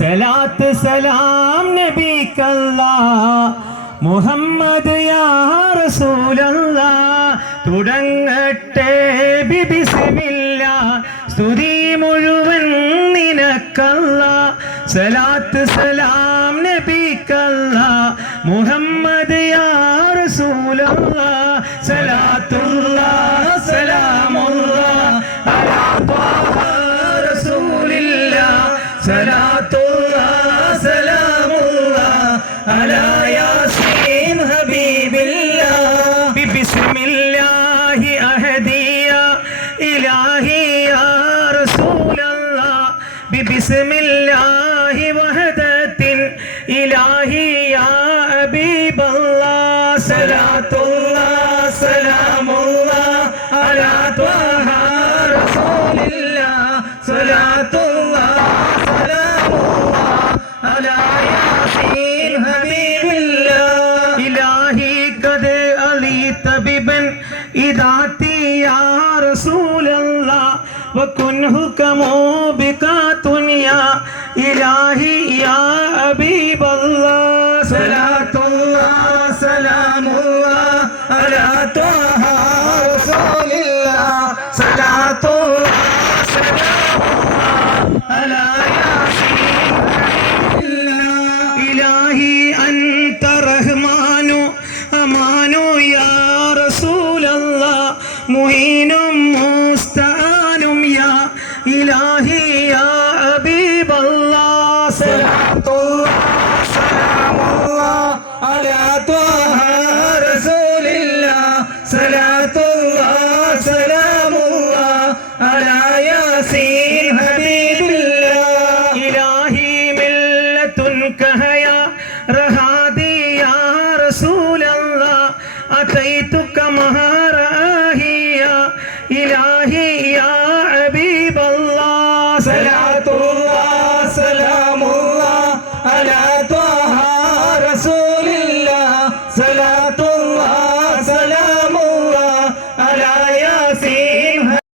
സലാത്ത് സലാം നബി കല്ലാഹ് മുഹമ്മദ് യാ റസൂലല്ലാഹ് തുടങ്ങട്ടെ ബിസ്മില്ലാഹ് സ്തുതി മുഴുവൻ നിനക്കല്ലാഹ് സലാത്ത് സലാം നബി കല്ലാഹ് മുഹമ്മദ് യാ റസൂലല്ലാഹ് സലാത്തുല്ലാഹ് സലാമുല്ലാഹ് അലാ ത്വാഹ റസൂലില്ലാഹ് സലാത്തുല്ലാഹ് സലാമുല്ലാഹ് അലാ യാസീൻ ഹബീബില്ലാഹ് ബിസ്മില്ലാഹി അഹദിയ ഇലാഹി യാ റസൂലല്ലാഹ് ബിസ്മില്ലാഹി വഹദത്തിൻ ഇലാഹി യാ ഹബീബല്ലാഹ് സലാത്തുല്ലാഹ് സലാമുല്ലാഹ് അലാ ത്വാഹ റസൂലില്ലാഹ് സലാത്തുല്ലാഹ് സലാമുല്ലാഹ് അലാ യാസീൻ ഹബീബില്ലാഹ് ഇലാഹി ഖദ് അലീത ബിബൻ ഇദാതി യാ റസൂലല്ലാഹ് വകുൻഹു കമോബികാതുൻ യാ ഇലാഹി യാ ഹബീബല്ലാഹ് സലാത്തുല്ലാഹ് സലാമുല്ലാഹ് അലാ ത്വാഹ റസൂലില്ലാഹ് സലാത്തുല്ലാഹ് സലാമുല്ലാഹ് അലാ യാസീൻ ഹബീബില്ലാഹ് ഇലാഹി അൻത റഹ്മാനു അമാനു യാ റസൂലല്ലാഹ് മുഈനും മുസ്തആനും യാ ഇലാഹി യാ ഹബീബല്ലാഹ് സലാത്തുല്ലാഹ് സലാമുല്ലാഹ് അലാ ത്വാഹ റസൂലില്ലാഹ് സലാത്തുല്ലാഹ് സലാമുല്ലാഹ് അലാ യാസീൻ ഹബീബില്ലാഹ് ഇലാഹി മില്ലത്തുൻ കഹയാ റഹാദി യാ റസൂലല്ലാഹ് അതൈതുക മഹാറാഹി യാ ഇലാഹി